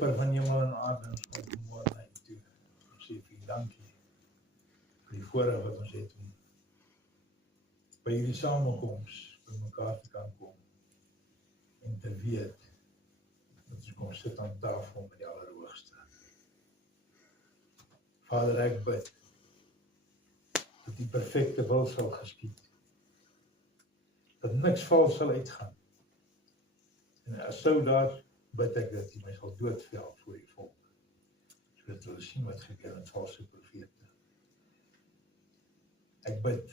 Skepper van hemel en aarde, ons kom vanmôre na U toe. Ons sê vir U dankie vir die voorreg wat ons het om by hierdie samekoms by mekaar te kan kom en te weet dat ons kom sit aan tafel met die Allerhoogste. Vader, ek bid dat die perfekte wil sal geskied, dat niks vals sal uitgaan. En as sou daar, bid ek dat U my sal doodvel voor die volk, sodat hulle sien wat gebeur met valse profete. Ek bid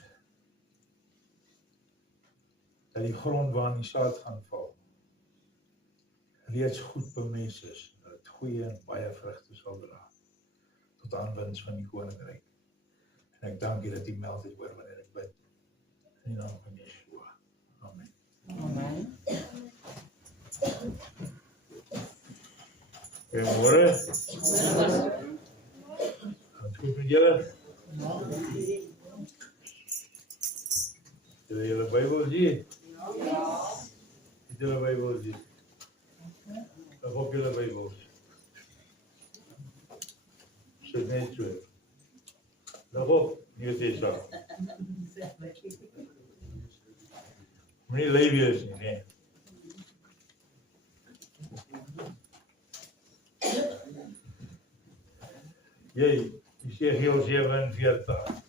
dat die grond waarin die saad gaan val, reeds goed bemest is, dat het goeie en baie vrugte sal dra, tot aanwinst van die koninkryk. En ek dank U dat U my altyd hoor wanneer ek bid, in die naam van Yeshua. Amen. Amen. Goeiemôre. Wat goed met julle? Julle Bybels hier? Ja. Het julle Bybels hier? Leg op julle Bybels. Sit net so. Leg op, nie dit so. Moenie lui wees nie, nee. Jesegiel 47.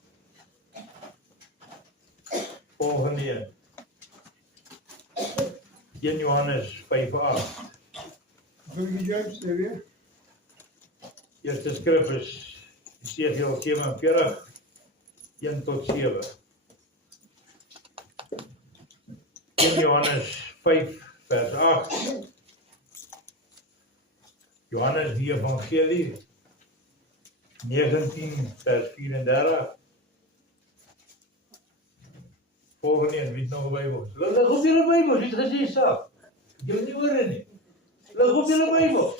Volgende een. 1 Johannes 5:8. James, weer. Eerste skrif is Jesegiel 47, 1 tot 7. 1 Johannes 5 vers 8. Johannes die Evangelie 19 vers 34. Volgende een, wie het nog 'n Bybel? Lig op julle Bybel, wie het gesê saak? Jy nie hoor nie. Lig op julle Bybel.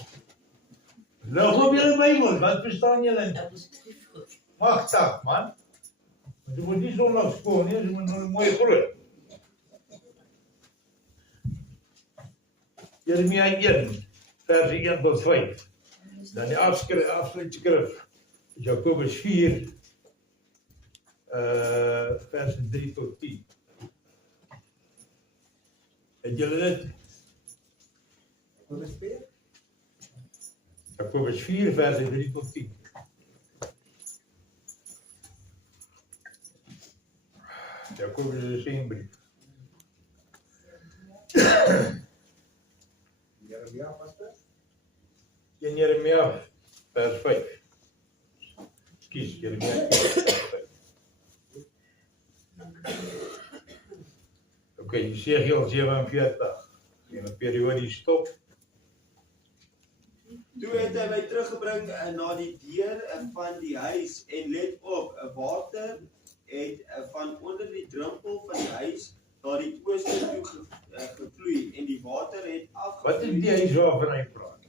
Lig op julle Bybel, wat verstaan julle nie? Magtig, man. Want jy moet nie so lank skool nie, jy moet nou mooi groot. Jeremia 1 vers 1 tot 5. Dan die afsluitskrif, Jakobus 4, vers 3 tot 10. Het julle dit? Jakobus 4, vers 3 tot 10. Jakobus is 'n seënbrief. Jeremia, pastor? In Jeremia vers 5. Ekskuus, Jeremia vers 5. Okay, Jesegiel 47. En 'n periode stop. Toe het hy my teruggebring na die deur van die huis en let op, water het van onder die drempel van die huis na die ooste toe gevloei en die water het afgevloei. Wat is die huis waarvan hy praat?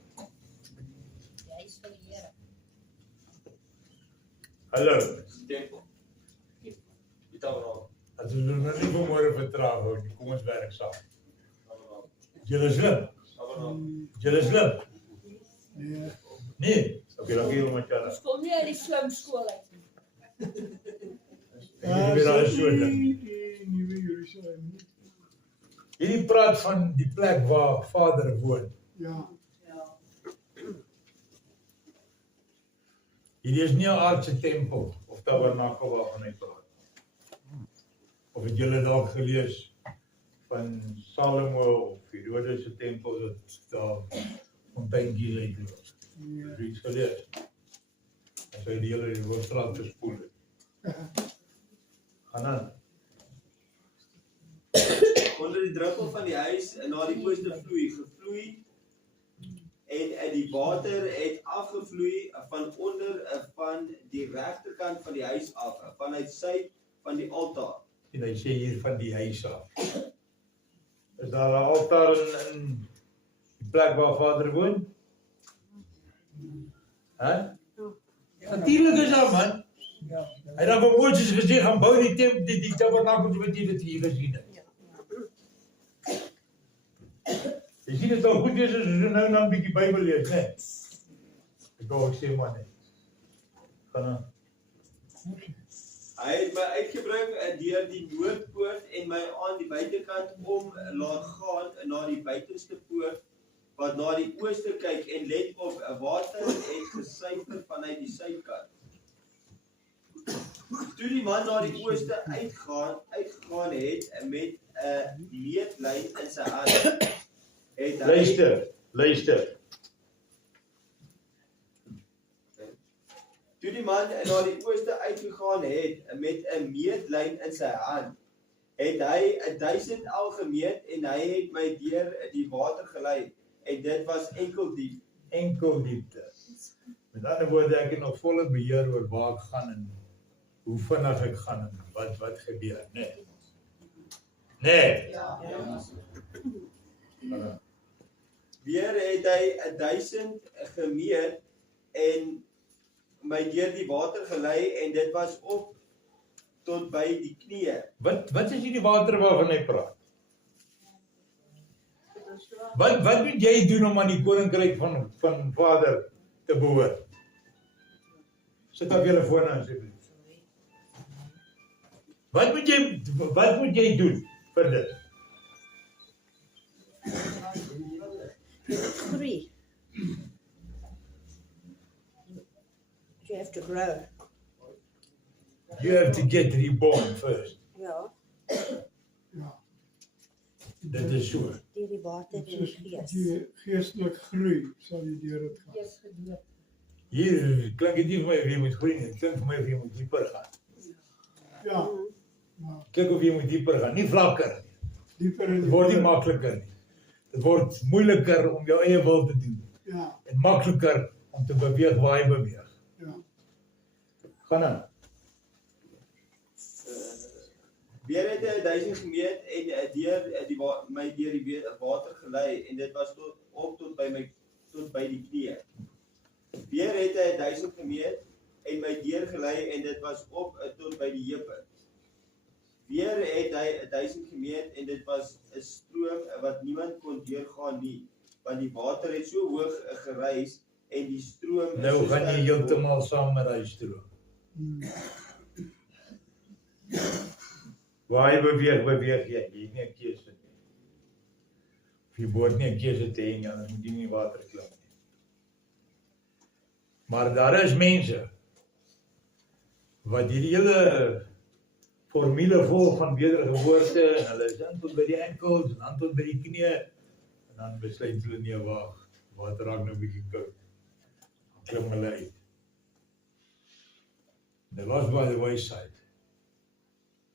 Die huis van die Here. Hallo. Tempel. Die tabernakel. As ons nou nie vanmôre vertraag hou nie, kom ons werk saam. Julle slim? Julle slim? Nee. Nee? Okay, dan gee julle my kans. Ons kom nie uit die slim skool uit nie. Ek weet al so ding. Die Nuwe Jerusalem. Hierdie praat van die plek waar Vader woon. Ja. Hierdie is nie 'n aardse tempel of tabernakel waarvan hy praat. Of het julle dalk gelees van Salomo of Herodes se tempel dat daar fonteintjies uitloop? Het jy iets gelees? As hy die hele Hoofstraat gespoel het. Gaan aan. Onder die drempel van die huis na die ooste gevloei en die water het afgevloei van onder van die regterkant van die huis af, vanuit sy van die altaar. En hy sê hier van die huis af. Is daar 'n altaar in die plek waar Vader woon? Hè? Natuurlik is daar, man. Ja. Hy het dan vir Moses gesê, gaan bou die tabernakel wat jy dit hier gesien het. Jy sien dit sal goed wees as ons nou en dan 'n bietjie Bybel lees, né? Ek wou ook sê maar net. Gaan aan. Hy het my uitgebring deur die noordpoort en my aan die buitekant om laat gaan na die buitenste poort wat na die ooste kyk en let op, water het gesyfer vanuit die suidkant. Toe die man na die ooste uitgegaan het met 'n meetlyn in sy hand, het hy Luister. Toe die man na die ooste uitgegaan het met 'n meetlyn in sy hand, het hy 1000 al gemeet en hy het my deur die water gelei en dit was enkel diep. Enkel diepte. Met ander woorde, ek het nog volle beheer oor waar ek gaan en hoe vinnig ek gaan en wat gebeur, né? Weer het hy 1000 gemeet en my deur die water gelei en dit was op tot by die knieë. Wat is hierdie water waarvan hy praat? Wat moet jy doen om aan die koninkryk van Vader te behoort? Sit op julle fone asseblief. Wat moet jy doen vir dit? 3. You have to grow. You have to get reborn first. Ja, Ja. Dit is so. deur die water en die Soos gees. jy geestelik groei, sal jy deur dit gaan. Eers gedoop. Hier klink dit nie vir my of jy moet groei nie. Dit klink vir my of jy moet dieper gaan. Ja. Maar Klink of jy moet dieper gaan, nie vlakker nie. dieper in Dit die word nie woord. makliker nie. Dit word moeiliker om jou eie wil te doen Ja, en makliker om te beweeg waar jy beweeg. ja. Gaan aan. Weer het hy 1000 gemeet en my deur die water gelei en dit was tot by die knieë. Weer het hy 1000 gemeet en my deur gelei en dit was op tot by die heupe. Weer het hy 1000 gemeet en dit was 'n stroom wat niemand kon deurgaan nie, want die water het so hoog gereis en die stroom is Nou so gaan jy sterk heeltemal saam met hy stroom. Waar jy beweeg jy. Jy het nie 'n keuse nie. Of jy behoort nie 'n keuse te hê nie, anders moet jy nie water klim nie. Maar daar is mense wat hierdie hele formule volg van wedergeboorte en hulle is in tot by die enkels en dan tot by die knieë en dan besluit hulle nee wag, water raak nou 'n bietjie koud. Dan klim hulle uit. They lost by the wayside.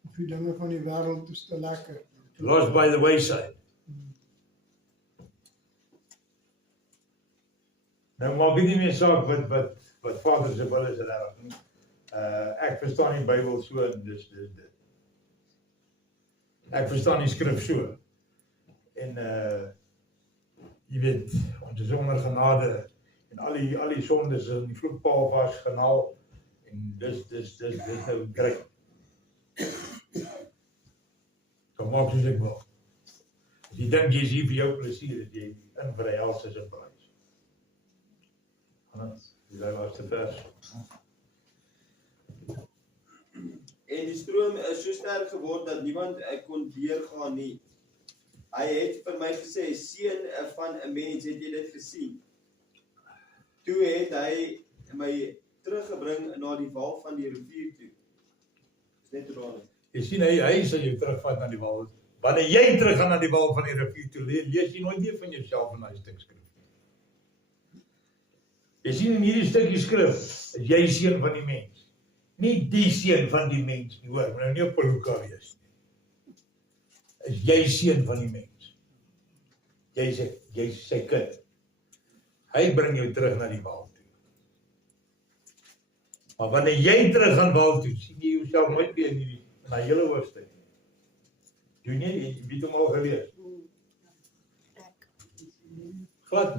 Of die dinge van die wêreld is te lekker. Lost by the wayside. Nou maak dit nie meer saak wat Vader se wil is reg nie. Ek verstaan die Bybel so en dis dit. Ek verstaan die skrif so. En jy weet, ons is onder genade en al die sondes in die vloekpaal was genaal en dis nou great. Kom maak soos ek wil. As jy dink jy is hier vir jou plesier, dat jy in vir die hel se prys. Dis die laaste vers. En die stroom is so sterk geword dat niemand kon deurgaan nie. Hy het vir my gesê, seun van 'n mens, het jy dit gesien? Toe het hy my teruggebring na die wal van die rivier toe. Dis net raai. Jy sien hy sal jou terugvat na die wal. Wanneer jy teruggaan na die wal van die rivier toe, lees jy nooit weer van jouself in daai stuk skrif. Jy sien in hierdie stukkie skrif, is jy seun van die mens. Nie die seun van die mens nie, hoor, moet nou nie op Peluka wees nie. Is jy seun van die mens. Jy is sy kind. Hy bring jou terug na die wal toe. Maar wanneer jy terug gaan wal toe, sien jy jouself nooit weer in daai hele hoofstuk nie. Doen jy weet hom al gelees? Glad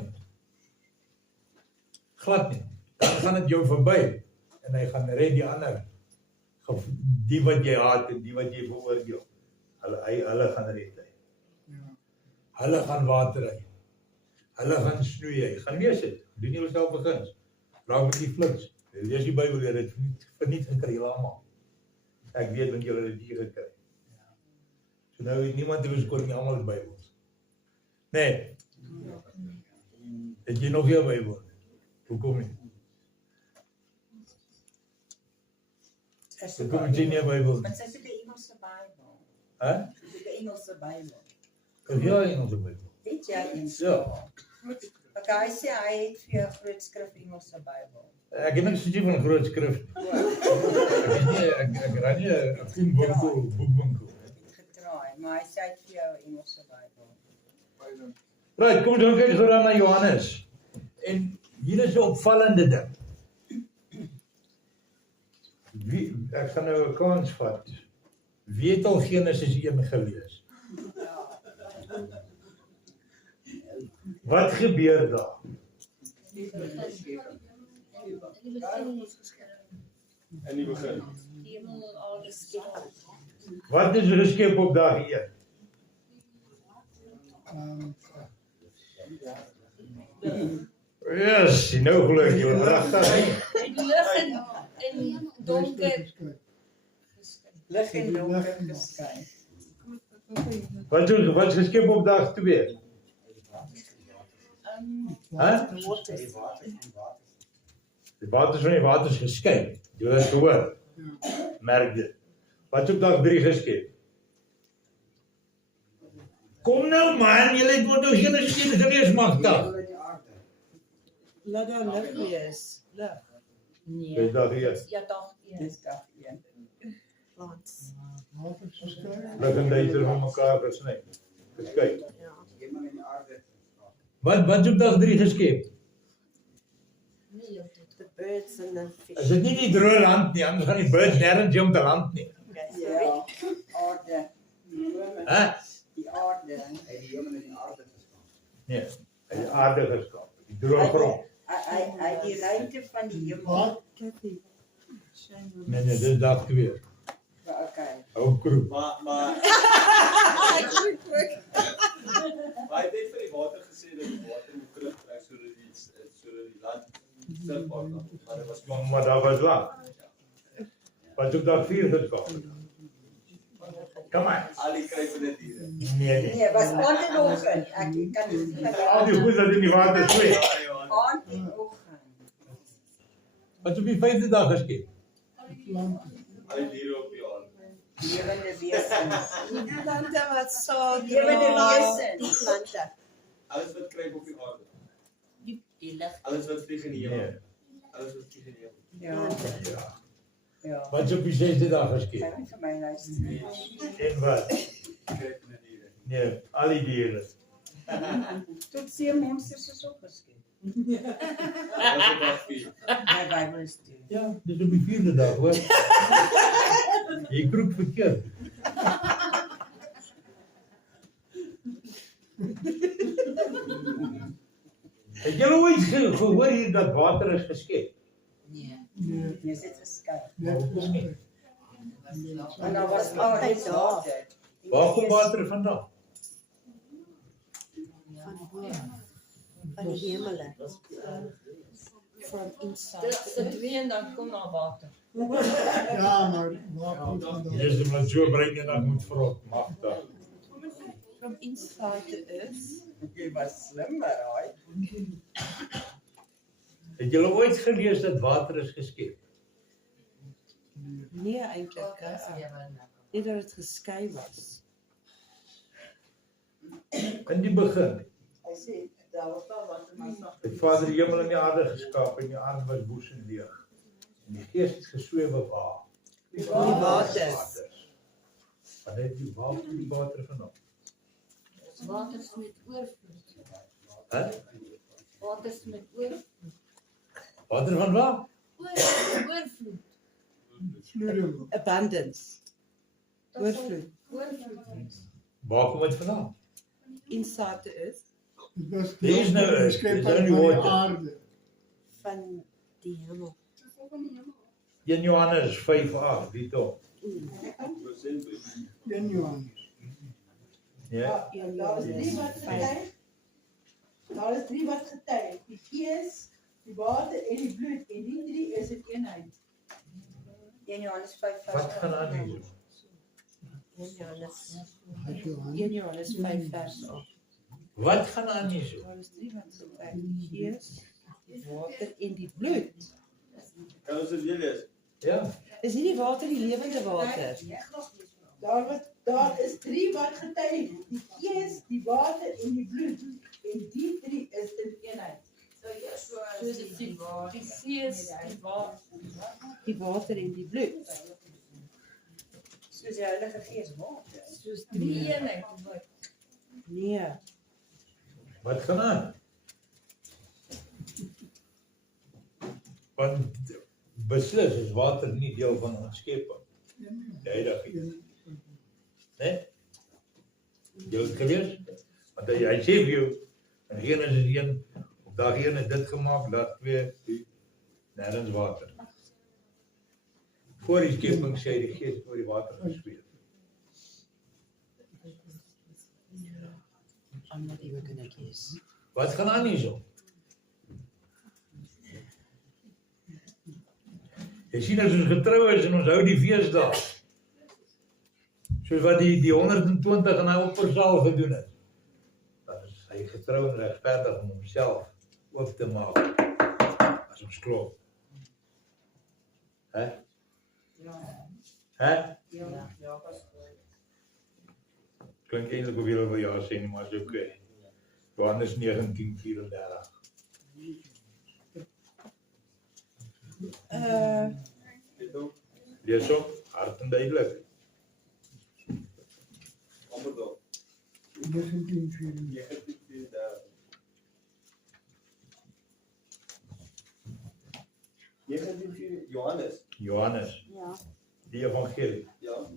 nie. Dan gaan dit jou verby en hy gaan red die ander. Die wat jy haat en die wat jy veroordeel. Hulle gaan red hy. Ja. Hulle gaan water hy. Hulle gaan snoei, jy gaan lees dit. Doen jy jouself begins. Raak met die fliks. Lees die Bybel, jy het dit verniet gekry, julle almal. Ek weet want julle het dit hier gekry. So nou het niemand te beskoor nie, almal het Bybels. Nee. Het jy nog jou Bybel? Hoekom nie? Hoekom het jy nie 'n Bybel nie? Maar sy soek 'n Engelse Bybel. Hè? Sy soek 'n Engelse Bybel. Is jy in onze Bybel? Weet jy eens? Ja. Okay, hy sê hy het vir jou groot skrif Engelse Bybel. Ek het niks gesien van 'n groot skrif. Ek raai nie 'n boekwinkel, boekwinkel. Getraai, maar hy sê hy het vir jou 'n Engelse Bybel. Right, kom ons gaan kyk gou dan na Johannes. En hier is 'n opvallende ding. Ek gaan nou 'n kans vat. Wie het al Genesis 1 gelees? Wat gebeur daar? In die begin. Hemel al geskep. Wat is geskep op dag 1? Yes, nou glo ek jy regtig. En lig en donker. Lig en donker geskei. Wat is geskep op dag 2? Hè? Die waters van die waters geskei. Jy het gehoor. Merk dit. Wat is op dag 3 geskep? Kom nou man, jy het nou geen gelees magtig. Laat daar lig wees. Lig. Nee. Dis dag 1. Ja, dag 1. Dis dag 1. Plants. Water geskei. Lig en duister van mekaar gesny. Geskei. Ja. Wat is op dag 3 geskep? Nee, The birds and the Is fish. dit nie die droë land nie, anders gaan die birds nêrens heen om te land nie. Okay, Ja, sorry. aarde. Hè? Die aarde. Nee, hy het aarde geskep. Die droë grond. Hy die ruimte van die hemel. Wat? Kathy. Nee, dis dag 2. Okay. Hou kroep. Maar hy het net vir die water gesê dat die water moet terugtrek sodat die land sigbaar kan word. Maar dit was Maar daar was lank. Wat is op dag 4 geskep? Kom aan. al die kruipende diere. Nee. Nee, was aand en oggend. Ek kan nie Al die goed dat in die water swem. aand en oggend. Wat is op die 5de dag geskep? Al die diere op die aarde. Lewende wesens. Die plante wat saad Lewende dra. wesens. Die plante. Alles wat kruip op die aarde. die lig. Alles wat vlieg in die hemel. Nee. Alles wat vlieg in die hemel. Ja. Ja. Ja. Wat is op die 6de dag geskep? Sy vir my luister. En wat? Kruipende diere. Nee, al die diere. Tot seemonsters is ook geskep. Dat was op dag 4. My Bybel is toe. Ja, dis op die 4de dag, hoor. Jy kroep verkeerd. Het julle ooit gehoor hier dat water is geskep? Nee. Nee, Jy sit geskei. net geskei. En daar was altyd water. Waar kom water vandaan? Van bo. Van die hemele. From inside. Dit sit weer en dan kom daar water. Ja, maar waar komt het vandaan? Dis wat so brein en dan moet vrot magtig. From inside the earth. Jy was slimmer, raai. Het julle ooit gelees dat water is geskep? Nee, eintlik. Net dat het geskei was. In die begin Hy sê daar was daar water maar sag. het Vader die hemel en die aarde geskaap en die aarde was woes en leeg. En die Gees het geswewe waar. Die waters. Wat het die water vandaan? Water is met oorvloed. Hè? Water is met oorvloed. Water van waar? Oorvloed. Vloeiing. Abundance. Dat is Oorvloed. Oorvloed. Waar kom dit vandaan? Inside the earth. Het was Dit is nou de is, schepping dit is nou van die die water. aarde. Van die hemel. 1 Johannes 5:8, die toch? Prosent. 1 Johannes. Ja? Johannes 5. Daar is 3 wat getuig. Die gees, die water en die bloed. En die 3 is 'n eenheid. 1 Johannes 5 vers Wat gaan aan hier so? 1 Johannes, As jy aan. 1 Johannes 5 vers 8. Wat gaan aan hier so? Daar is 3 wat getuig. Die gees, die water en die bloed. Kan ons dit weer lees? Ja, Is nie die water die lewende water? Daar is 3 wat getuig. Die gees, die water en die bloed. En die 3 is 'n eenheid. Soos die gees, die water. Die water en die bloed. soos die Heilige Gees water. Soos 3 eenheid. Nee. wat gaan aan? Want beslis is water nie deel van ons skeping. Die heilige. Nee? Jy het gelees? Want hy sê vir jou, in Genesis 1, op dag 1 het dit gemaak, dag 2, nêrens water. Voor die skeping sê die gees oor die water gesweef. Ander die kindertjies. Wat gaan aan hierso? Jy sien as ons getrou is en ons hou die feesdae. Soos wat die 120 in hy oppersaal gedoen het. Dan is hy getrou en regverdig om homself oop te maak as ons klop. Hè? Hè? Ja, pas. Klink eintlik of jy wil ja sê nie, maar is okay. Johannes 19:34. Lees op, hard en duidelik. Amper daar. 1934. 19:4 Johannes. Johannes, Ja. die evangelie. Ja.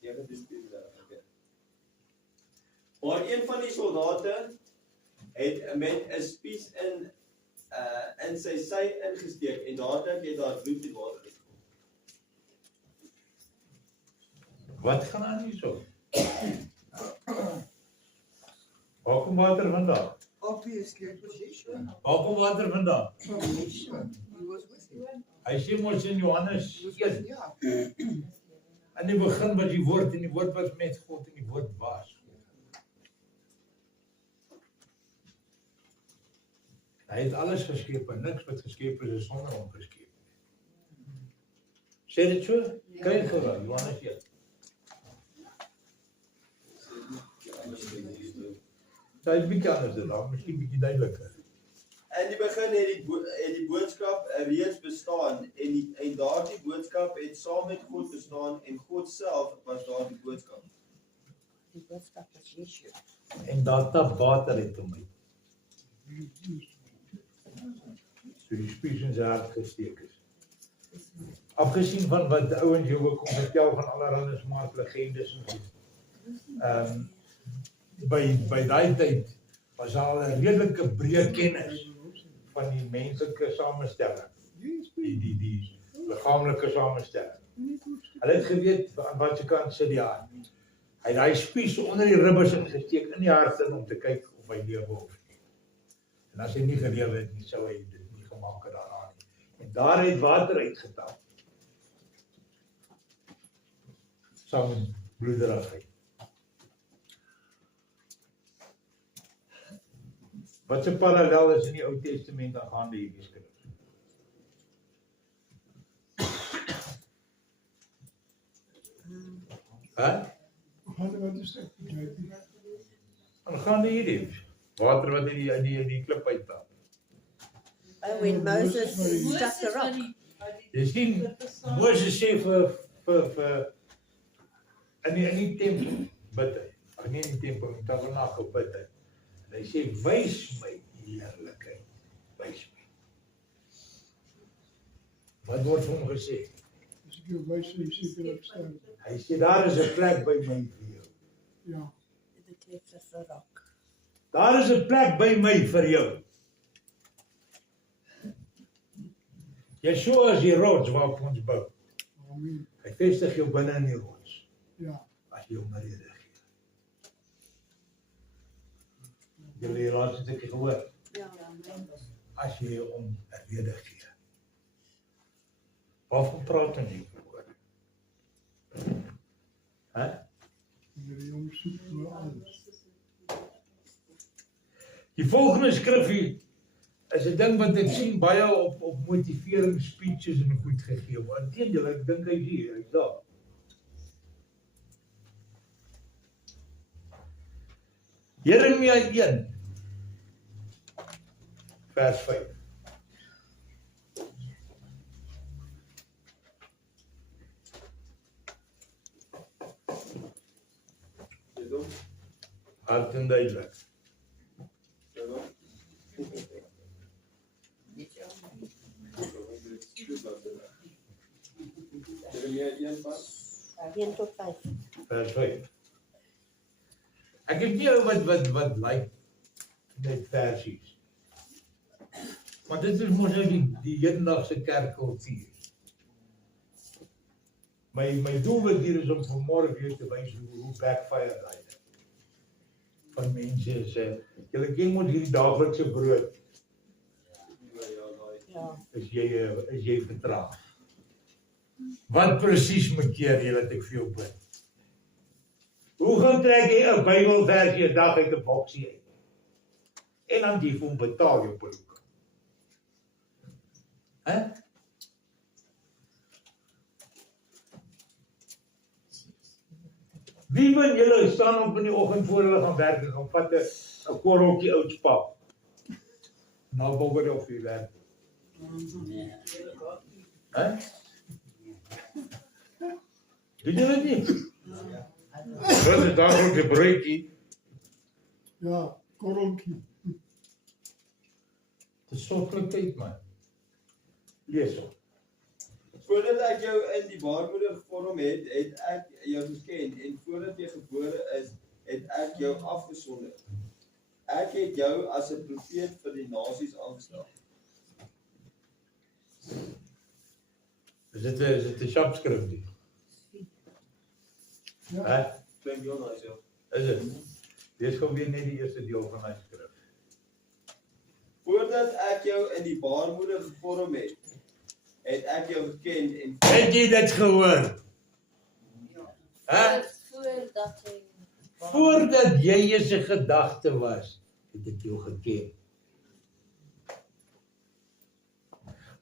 19:4. Okay. Maar een van die soldate het met 'n spies in sy sy ingesteek en dadelik het daar bloed en water uitgekom. Wat gaan aan hierso? Waar kom water vandaan? Obviously, position. Waar kom water vandaan? Position. He was with him. Hy sê mos in Johannes He was 1, yeah. in die begin was die woord en die woord was met God en die woord was God. Hy het alles geskep en niks wat geskep is sonder hom geskep. Sê dit so? Kyk gou, Johannes 1. Dit is bietjie anders dit dan, miskien bietjie duideliker. In die begin het die boodskap reeds bestaan en daardie boodskap het saam met God bestaan en God self was daardie boodskap. Die boodskap is Yeshua. En daar tap water uit om my. So die spies in sy hart gesteek is. Afgesien van wat die ouens jou ook kom vertel van allerhande smaak legendes en goed. By daai tyd was al 'n redelike breë kennis van die menslike samestelling, die liggaamlike samestelling. Hulle het geweet aan watter kant sit die hart. Hy het daai spies onder die ribbes ingesteek in die hart in om te kyk of hy lewe of nie. En as hy nie gelewe het nie, sou hy dit nie gemaak het daarna nie. En daar het water uitgetap. Saam met bloederigheid. Wat 'n parallel is in die Ou Testament aangaande hierdie skrif? Wat is dit? Aangaande hierdie water wat uit die klip uittap. Oh, when Moses struck the rock. Jy sien, Moses sê vir in die tempel bid hy. Ag nie in die tempel, in die tabernakel bid hy. En hy sê, wys my die heerlikheid. Wys my. Wat word vir hom gesê? As ek jou wys, sal jy seker opstaan. Hy sê, daar is 'n plek by my vir jou. Ja. The cliff of the rock. Daar is 'n plek by my vir jou. Yeshua is die rots waarop ons bou. Amen. Hy vestig jou binne in die rots, Ja. as jy hom 'n rede gee. Julle het laatst 'n stukkie gehoor. as jy om rede gee. Waarvan praat jy oor? Hè? Jullie jongens zoeken voor alles. Die volgende skrifgie is 'n ding wat ek sien baie op motivering speeches en goed gegee word. Inteendeel, ek dink hy's daar. Jeremia 1 vers 5. Hard en duidelik. Een tot 5. Vers 5. Ek het nie wat lyk net versies. Maar dit is mos nou die hedendaagse kerkkultuur. My doelwit hier is om vanmôre weer te wys hoe backfire daai ding. Van mense sê, julle ken mos hierdie daaglikse brood. Ja. Is jy vertraag. Wat presies moet keer jy dat ek vir jou bid? Hoe gaan trek jy 'n Bybelversie 'n dag uit 'n boksie uit? En dan die vir hom betaal jou peluke. Hè? Wie van julle staan op in die oggend voor hulle gaan werk en gaan vat 'n korreltjie oud pap? Nou boor op die werk. Hè? Doen julle dit nie? Wat is daar ook 'n broodjie? Ja, korreltjie. Dis sorglik tyd man. Lees op. Voordat ek jou in die baarmoeder gevorm het, het ek jou geken en voordat jy gebore is, het ek jou afgesonder. Ek het jou as 'n profeet vir die nasies aangestel. Is dit 'n sharpskrif die? Ja. Hè? Klink heel nice, ja. Is dit? Lees gou weer net die eerste deel van daai skrif. Voordat ek jou in die baarmoeder gevorm het, het ek jou geken en Het jy dit gehoor? Hè? Voordat hy Voordat jy eens 'n gedagte was, het ek jou geken.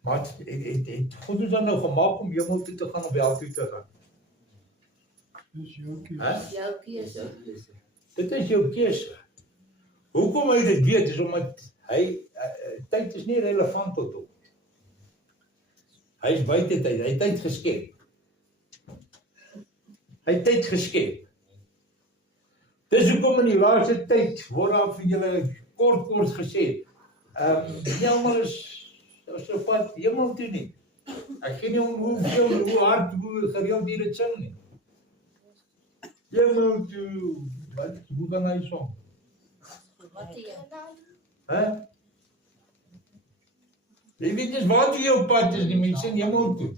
Maar het God ons dan nou gemaak om hemel toe te gaan of hel toe te gaan? Dus jouw keer. Hè? jou keuse. Dit is jou keuse. Hoekom hy dit weet is omdat tyd is nie relevant tot hom. Hy is buite tyd, hy het tyd geskep. Hy het tyd geskep. Dis hoekom in die laaste tyd word daar vir julle kort gesê, nie almal is so pad hemel toe nie. Ek weet nie hoe hard, hoe gereeld jy dit sing nie. Hemel toe, hoe kan hy song? Wat jy Hè? Jy weet dis waar jy op pad is, die mense in hemel toe.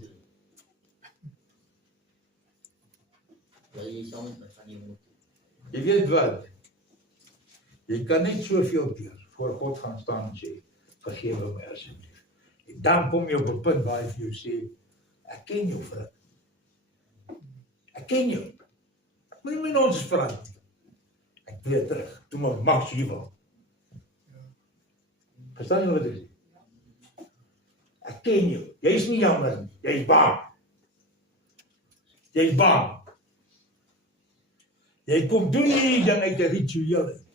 Jy weet wat? Jy kan net soveel keer voor God gaan staan en sê, vergewe my asseblief. En dan kom jy op 'n punt waar hy vir jou sê, ek ken jou vriend. Ek ken jou. Moenie my ons vra. Ek weer terug. Toe maar mag jy wil. Verstaan jy wat ek sê? Ek ken jou. Jy's nie jammer nie. Jy's bang. Jy's bang. Jy kom doen hierdie ding uit 'n ritueel uit.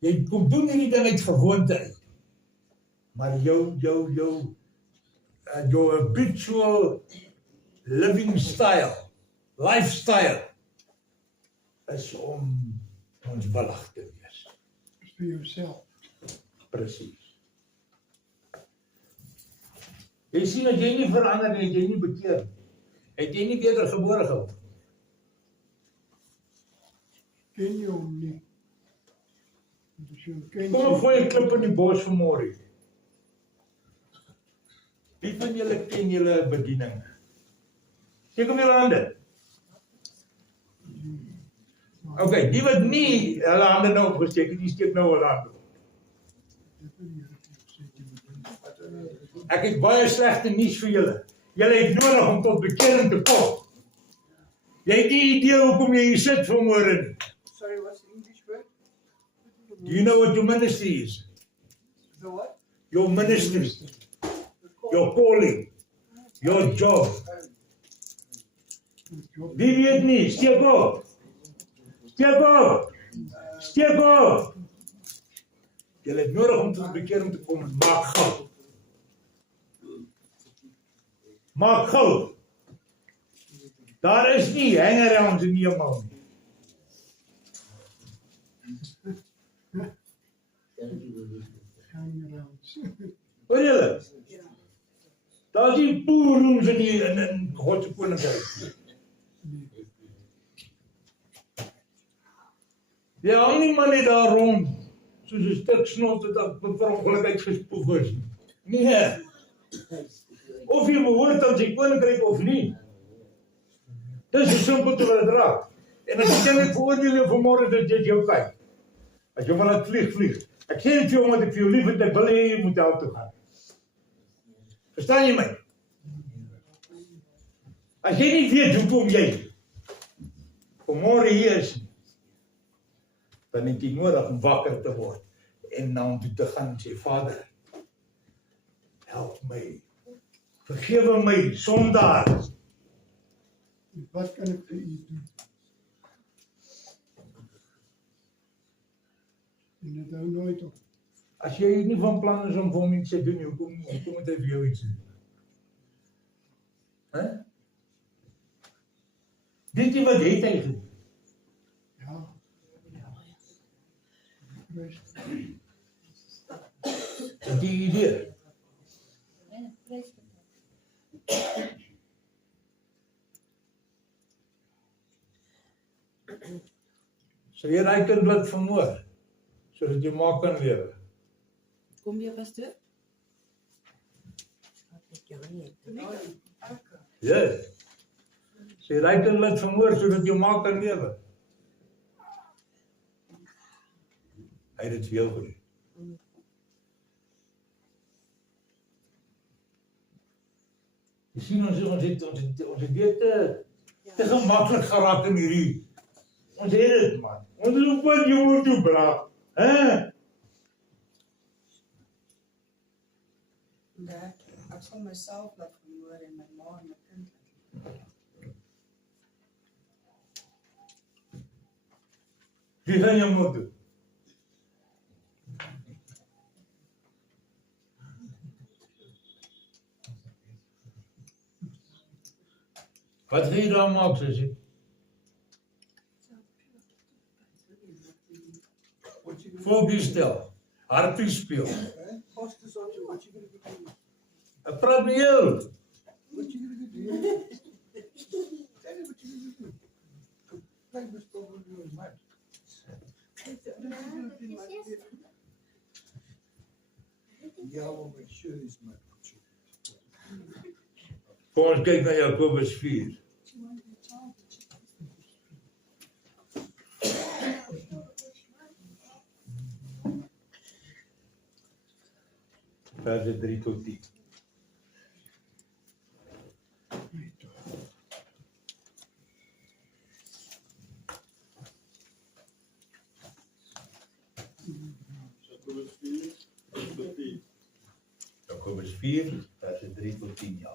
Jy kom doen hierdie ding uit gewoonte uit. Maar jou habitual living style, lifestyle is om ons willig te wees. Dus voor jezelf. Presies. Jy sien dat jy nie verander nie, het jy nie bekeer nie. Het jy nie wedergebore geword. Ken je hem niet. Dus je kent Kom ons gooi 'n klip in die bos vanmôre. Wie van julle ken julle bediening? Steek op julle hande. Okay, die wat nie hulle hande nou opgesteek het, die steek nou hulle hande op. Ek het baie slegte nuus vir julle. Julle het nodig om tot bekering te kom. Jy het nie idee hoekom jy hier sit vanmôre nie. Sorry, what's the English word? Do you know what your ministry is? The what? Your ministry, your calling, your job. Wie weet nie, steek op. Steek op. Steek op. Julle het nodig om tot bekering te kom. Maak gou. Maak gou. Daar is nie hangarounds in hemel nie. Hoor julle? Daar is nie poolrooms in God se koninkryk. Ja, al die manne daar rond, soos 'n stuk snot wat per ongeluk uitgespoeg is. Nee. Of jy behoort aan sy koninkryk of nie. Dis so simpel te wat dit raak. En as jy net veroordeel jou vanmôre dat jy jou kyk. As jy wil laat vlieg. Ek sê dit vir jou omdat ek vir jou lief het, ek wil hê jy moet help toe gaan. Verstaan jy my? As jy nie weet hoekom jy vanmôre hier is, dan het jy nodig om wakker te word en na hom toe te gaan en sê, Vader, help my. Vergewe my sondaar. Wat kan ek vir u doen? En dit hou nooit op. As jy nie van plan is om vir hom iets te doen, hoekom moet hy vir jou iets doen? Hè? Weet jy wat het hy gedoen? Ja. Best. Het jy idee? So jy raai kind laat vermoor, sodat jy maar kan lewe. Kom jy was toe? Ja. So jy raai kind laat vermoor, sodat jy maar kan lewe. Hy het dit vir jou gedoen. Jy sien ons het weer te gemaklik geraak in hierdie. Ons het dit man. Ons is op wat jy moet doen, bra. Hè? Ek sal myself laat vermoor en my ma en my kind. Wie gaan jy moet doen? Wat wil jy dan maak, sussie? Volkie stel, harpie speel. Pastor Sancho, what you gonna be doing? Ek praat met jou. What you gonna be doing? Tell me what you gonna do. To play with problem your mind. Yeah, I will make sure this man. Kom ons kyk na Jakobus 4. Verse 3 tot 10. Jakobus 4, verse 3 tot 10, ja.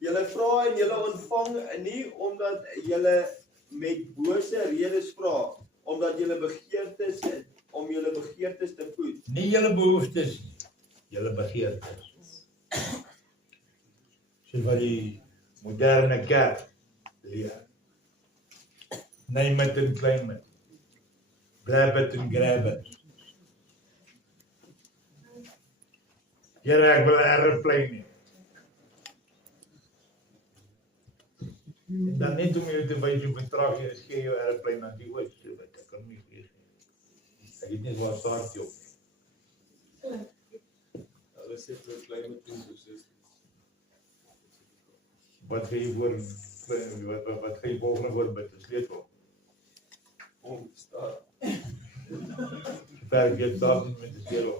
Julle vra en julle ontvang nie omdat julle met bose redes vra, omdat julle begeertes het om julle begeertes te voed. Nie julle behoeftes, julle begeertes. Soos wat die moderne kerk leer. Name it and claim it. Grab it and grab it. Here ek wil 'n airplane hê. En dan net om jou te wys hoe betraag jy, gee jou airplane aan die ooit, so wat ek kan nie wees nie. Ek weet nie waar start jy op. Hulle sê vir climate change. Wat gaan jy voor, wat gaan jy volgende woord met die sleutel? Om te staan. werk jy saam met die deel.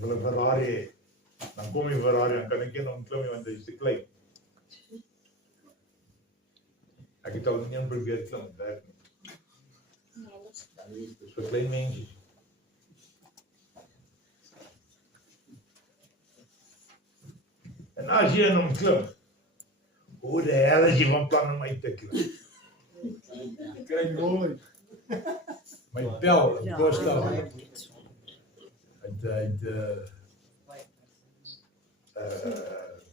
Wil 'n Ferrari hê, dan kom die Ferrari, dan kan ek nie omklim nie, want hy is te klein. Ek het al een probeer klim, het werk nie. Dis vir klein mense. En as jy in hom klim, hoe de hel is jy van plan om uit te klim? Kijk, mooi. My pel, in Kosta,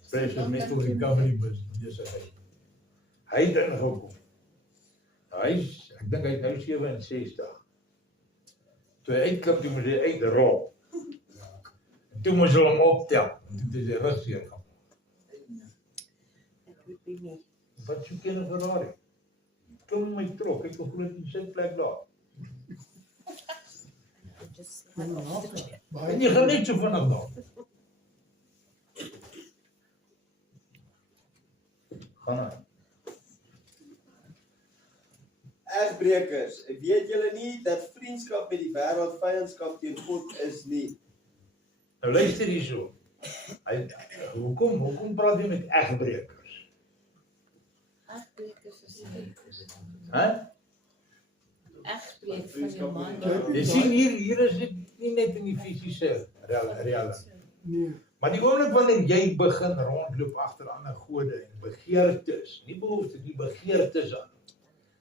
Precious Metal Recovery besigheid. Hy het ingekom. Ek dink hy het nou 67. Toe hy uitklim, toe moes hy uitrol. En toe moes hulle hom optel. En toe het hy sy rug seer gehad. Ek weet nie. Wat soek jy in 'n Ferrari? Klim in my trok, ek het 'n groot sitplek daar. En jy gaan net so vinnig daar. Gaan aan. Egbrekers, weet julle nie dat vriendskap met die wêreld vyandskap teen God is nie? Nou luister hierso. Hoekom praat jy met egbrekers? Egbrekers is nie. Hè? Egbreek van jou man. Jy sien hier is dit nie net in die fisiese realiteit. Nee. Maar die oomblik wanneer jy begin rondloop agter ander gode en begeertes, nie behoeftes nie, begeertes aan.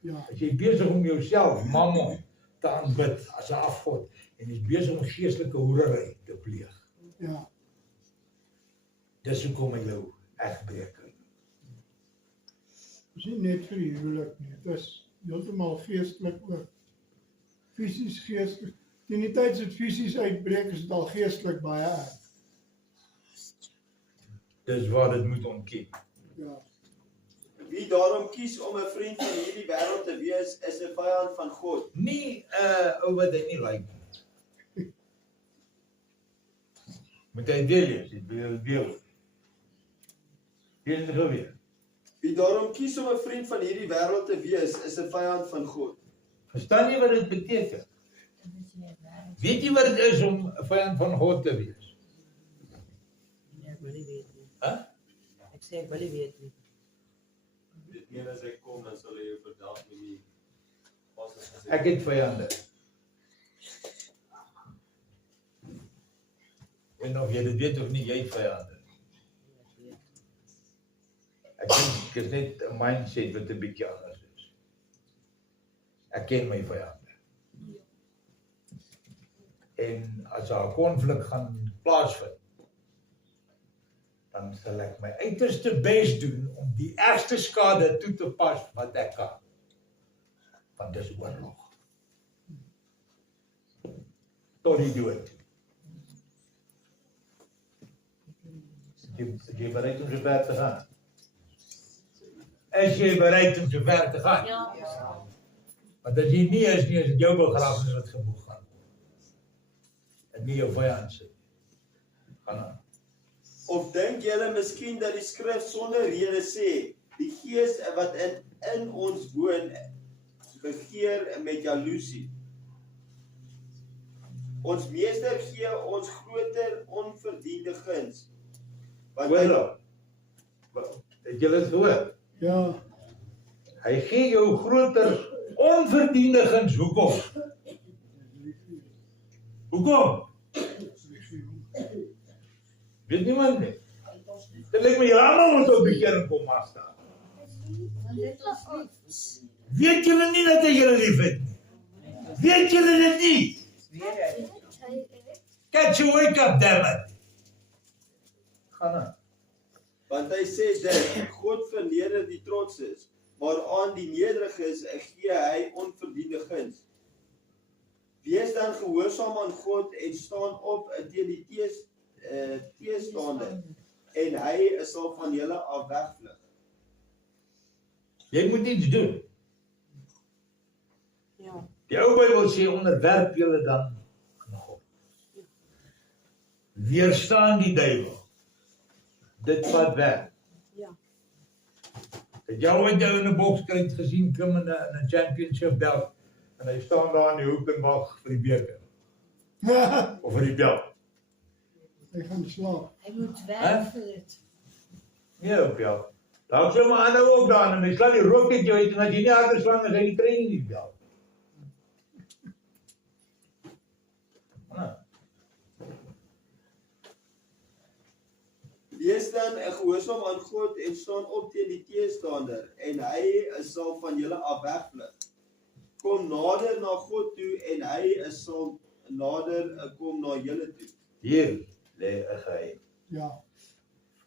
Ja. As jy besig om jouself, mammon, te aanbid as 'n afgod en jy's besig om geestelike hoerery te pleeg. Ja. Dis hoekom hy jou egbreker. Dis nie net vir die huwelik nie. Dit is heeltemal geestelik ook. Fisies, geestelik. Teen die tyd as dit fisies uitbreek, is dit al geestelik baie erg. Dis waar dit moet ontken. Ja. Wie daarom kies om 'n vriend van hierdie wêreld te wees, is 'n vyand van God. Nie ou wat hy nie like nie. Moet hy lees, dit deel. Hier is dit weer. Wie daarom kies om 'n vriend van hierdie wêreld te wees, is 'n vyand van God. Verstaan jy wat dit beteken? Weet jy wat dit is om 'n vyand van God te wees? Nee, ek wil nie weet nie. Hè? Ek sê ek wil nie weet nie. Dit meen as ek kom, dan sal hy jou verdag met die pastors gesê. Ek het vyande. En of jy dit weet of nie, jy het vyande. Ek dink dit is net 'n mindset wat 'n bietjie anders is. Ek ken my vyande. En as daar 'n konflik gaan plaasvind, dan sal ek my uiterste bes doen om die ergste skade toe te pas wat ek kan. Want dis oorlog. Tot die dood. Is jy bereid om so ver te gaan? Is jy bereid om so ver te gaan? Ja. Want as jy nie is dit jou begrafenis wat geboek gaan. En nie jou vyand se. Gaan aan. Of dink julle miskien dat die skrif sonder rede sê, die gees wat in ons woon, begeer met jaloesie. Ons meester gee ons groter onverdiende guns. Want hy, Hoor dan. Het julle dit gehoor? Ja. Hy gee jou groter onverdiende guns. Hoekom? Hoekom? Weet niemand nie. Dit lyk my julle almal moet op bekering kom maar staan. Want dit was lief. Weet julle nie dat hy julle liefhet nie? Weet julle dit nie? Catch you wake up, damn it. Gaan aan. want hy sê dit, God verneder die trotses, maar aan die nederiges gee hy onverdiende guns. Wees dan gehoorsaam aan God en staan op teen die teestaande, en hy sal van julle af wegvlug. Jy moet iets doen. Ja. Die ou Bybel sê onderwerp julle dan aan God. Weerstaan die duiwel. Dit vat werk. Ja. Het jy ooit jou in 'n bokskryd gesien klim in 'n championship belt en hy staan daar in die hoek en wag vir die beker of vir die belt? Hy gaan slaap. Hy moet werk vir dit. Nee, op jou. Daar sê maar ander ook daar en hy slaan die rook uit jou uit en as jy nie harder slaan as hy die training nie bel. Wees dan gehoorsaam aan God en staan op teen die teestander en hy sal van julle af wegvlug. Kom nader na God toe en hy sal nader kom na julle toe. Hier lê 'n geheim. Ja.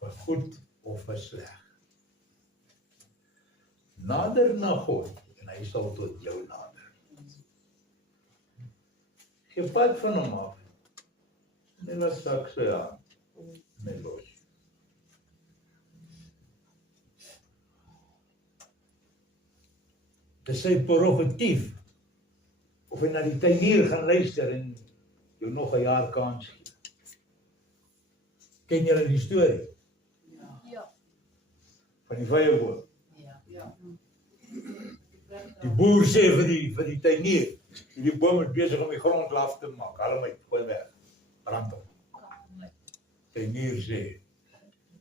Vir goed of vir sleg. Nader na God en hy sal tot jou nader. Gee pad van hom af. En laat sak sy aan. Net los. Dis sy prerogatief. Of hy na die tuinier gaan luister en jou nog 'n jaar kans gee. Ken julle die storie? Ja. Van die vyeboom. Ja. Die boer sê vir die tuinier, die boom is besig om die grond laf te maak. Haal hom uit, gooi weg. Brand hom. Tuinier sê,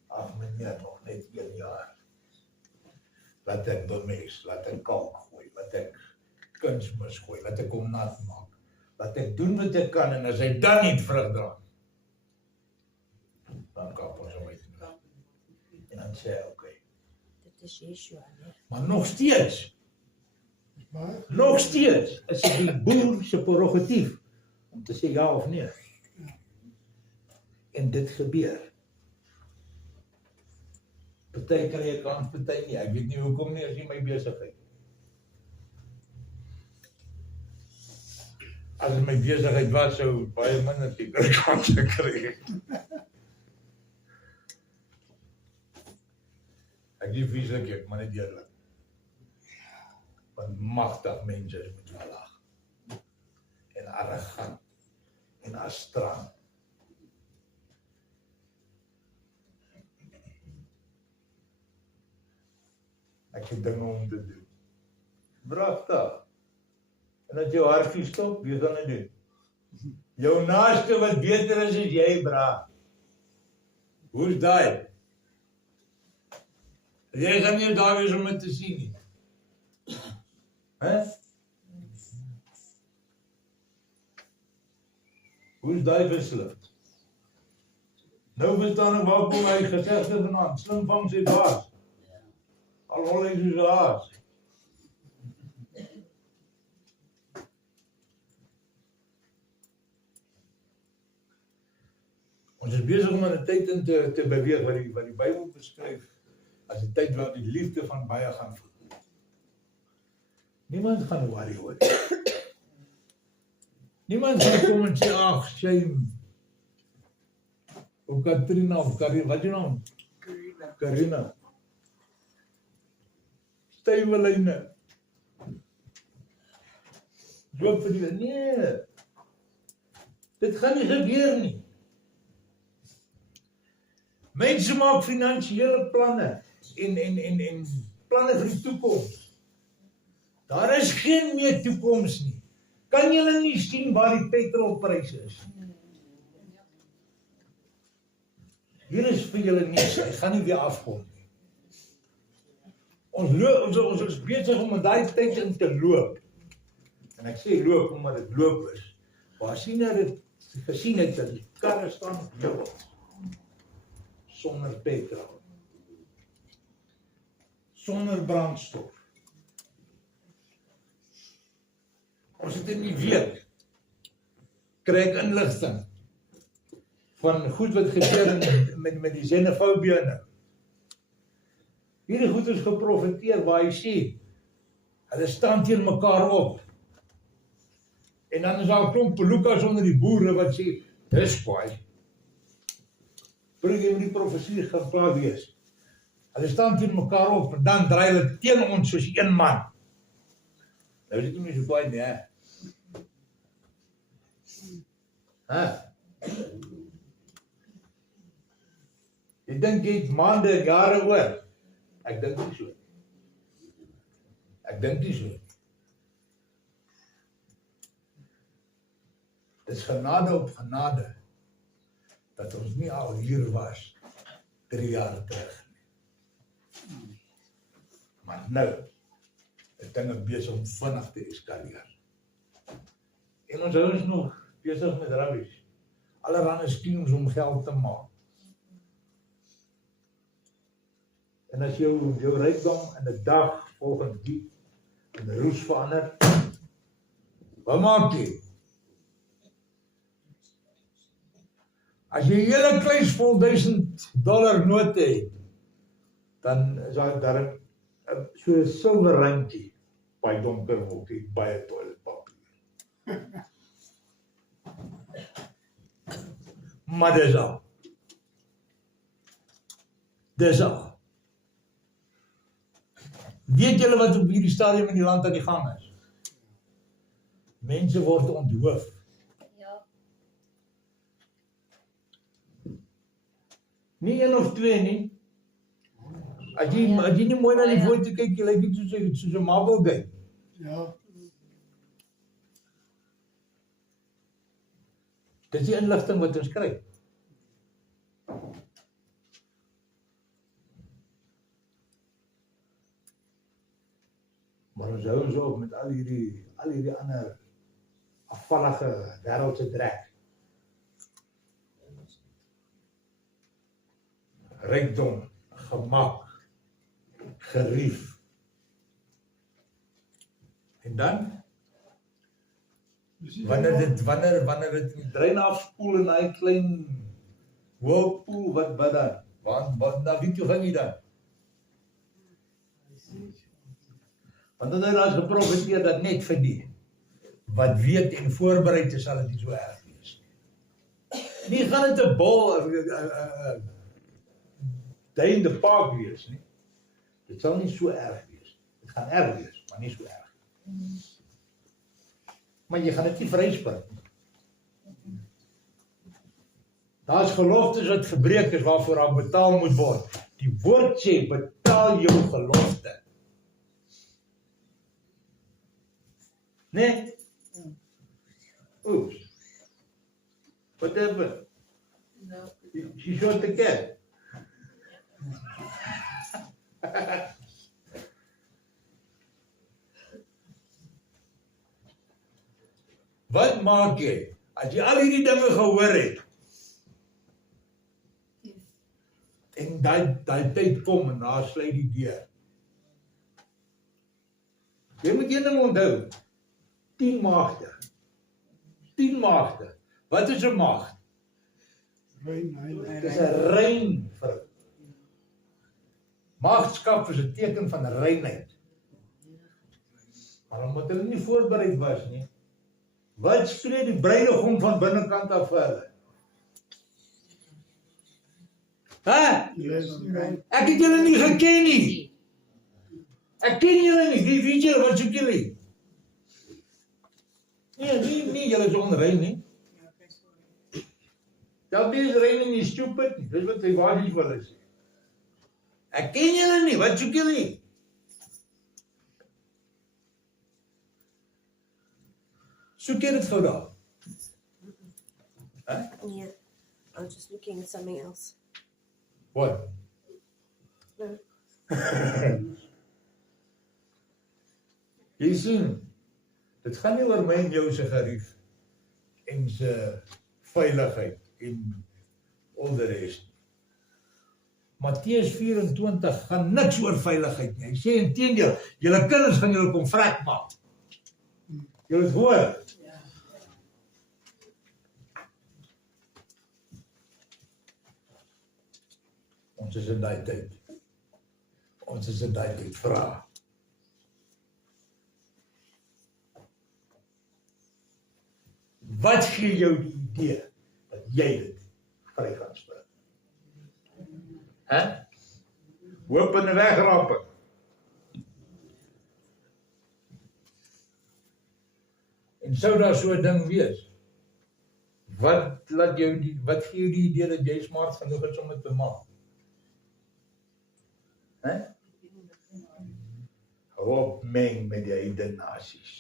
ag meneer, nog net 1 jaar. Laat ek bemes, laat ek kalk gooi, laat ek kunsmis gooi, laat ek hom nat maak. Laat ek doen wat ek kan en as hy dan nie vrug dra, dan kap ons hom uit. En dan sê hy, okay. Dit is Yeshua, né? Maar nog steeds Maar is dit die boer se prerogatief om te sê ja of nee. En dit gebeur. Party kry 'n kans, party nie. Ek weet nie hoekom nie, as jy my besigheid. As dit my besigheid was, sou baie minder seker kanse kry. Ek is vreeslik, ek maar net eerlik. Want magtig mense is met verlag. En arrogant. En astraan. Ek het dinge om te doen. Pragtig. En as jou hartjie stop, jy gaan dit doen. Jou naaste wat beter is as jy, bra. Hoe's daai? Jy gaan nie daar wees om dit te sien nie. Hè? Hoe's daai verslig? Nou verstaan ek waar kom hy gesegde vanaand, slim vang sy baas. Al hol hy soos 'n haas. Ons is besig om in 'n tyd in te beweeg wat die Bybel beskryf as 'n tyd waar die liefde van baie gaan verkoop. Niemand gaan worry oor dit. Niemand gaan kom en sê, ag, shame. Of Katrina of Karina, wat jy nou? Karina. Styweline. Loop vir die, nee. Dit gaan nie gebeur nie. Mense maak finansiële planne en planne vir die toekoms. Daar is geen meer toekoms nie. Kan julle nie sien waar die petrolpryse is? Hier is vir julle niks, hy gaan nie weer afkom nie. Ons is besig om in daai tyd in te loop. En ek sê loop omdat dit loop is. Waar sien jy dit gesien het dat die karre staan op heuwels sonder petrol, sonder brandstof. Ons het in die week kry ek inligting van goed wat gebeur met die xenofobie nou. Hierdie goed is geprofeteer waar hy sê, hulle staan teen mekaar op. En dan is daar 'n klomp pelukas onder die boere wat sê, dis kwaai. Bring jy met die profesie gaan klaar wees. Hulle staan teen mekaar op en dan draai hulle teen ons soos een man. Nou is dit nie so kwaai nie, hè? Ek dink jy het maande en jare oor. Ek dink nie so. Ek dink nie so. Dit is genade op genade dat ons nie al hier was 3 jaar terug nie. Maar nou, die dinge besig om vinnig te eskaleer. En ons hou ons nog besig met rubbish. Allerhande schemes om geld te maak. En as jou rykdom in 'n dag volgens die in 'n roes verander, wat maak jy? As jy 'n hele kluis vol $1000 note het, dan is daar so 'n silwer randjie by donker wolkie by 'n toiletpapier. Maar dis al. Dis al. Weet julle wat op hierdie stadium in die land aan die gang is? Mense word onthoof. Ja. Nie 1 of 2 nie. As jy nie mooi na die foto kyk, jy lyk net soos 'n marble game. Ja, Dis die inligting wat ons kry. Maar ons hou ons op met al hierdie ander afvallige wêreldse drek. Rykdom, gemak, gerief. En dan wanneer dit die drein afspoel in daai klein whirlpool, wat dan? Wat dan weet jy gaan nie dan? Want dan is geprofeteer dat net vir die wat weet en voorbereid is, sal dit nie so erg wees nie. Nie gaan dit 'n bal day in the park wees nie. Dit sal nie so erg wees. Dit gaan erg wees, maar nie so erg. Maar jy gaan dit nie vryspring nie. Daar's geloftes wat gebreek is waarvoor daar betaal moet word. Die woord sê, betaal jou gelofte. Nee? Oeps. What happened? No. She shot the cat. Wat maak jy? As jy al hierdie dinge gehoor het, en daai tyd kom en daar sluit die deur. Jy moet een ding onthou. 10 maagde. 10 maagde. Wat is 'n maagd? Dit is 'n rein vrou. Maagdskap is 'n teken van reinheid. Maar omdat hulle nie voorbereid was nie, wat spreek die bruidegom van binnekant af vir hulle? Ek het julle nie geken nie. Ek ken julle nie. Wie weet julle wat soek julle? Nee, julle is onrein nie. Dat is rein en nie stupid nie. Dis wat hy waarheid wil sê. Ek ken julle nie. Wat soek julle? Soek jy dit gou daar? Yeah, I was just looking at something else. What? No. Jy sien, dit gaan nie oor my en jou se gerief en se veiligheid en al die rest. Matteus 24 gaan niks oor veiligheid nie. Hy sê inteendeel, julle kinders gaan julle kom vrek maak. Julle het hoor. Ons is in daai tyd. Ons is in daai tyd vra. Wat gee jou die idee dat jy dit vry gaan spring? Hoop en wegrappe. En sou daar so 'n ding wees? Wat gee jou die idee dat jy smart genoeg is om dit te maak? Hou op meng met die heidene nasies.